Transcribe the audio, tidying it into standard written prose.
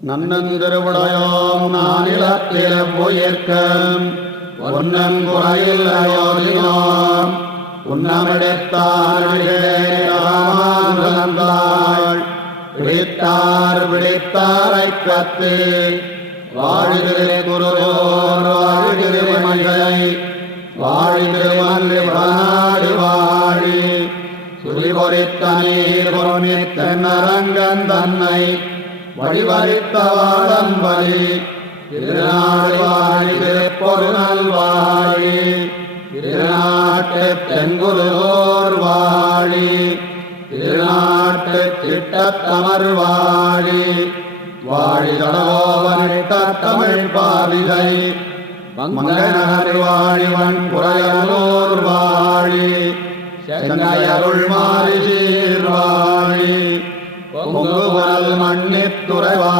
நன்னந்திருவுடையோம் நானிலத்தில போயிர்க்கம் ஒன்னங்குறையில்லையோதினோம் உன்னமிடத்தாள் பிடித்தார் பிடித்தாரைக் கத்து வாழ்கிற குருவோர் வாழ்கிற மகளை வாழ்கிற மல்லி வனாடு வாழி சுரிபொறித்த நீர் பொறுமித்த நரங்கன் தன்னை வழிவரித்த வாழம்பலி திருநாடு வாழி திருப்பொருநல் வாழி திருநாட்டு தென்குருவோர் வாழி திருநாட்டு திட்டத்தமர் வாழி வாழி தடவோவனிட்ட தமிழ் பாவிகை மங்கநகர் வாழிவன் குறையலூர் வாழி சென்னை அருள் மாறி சீர் வாழி பொங்குவரல் மண்ணித்துறைவா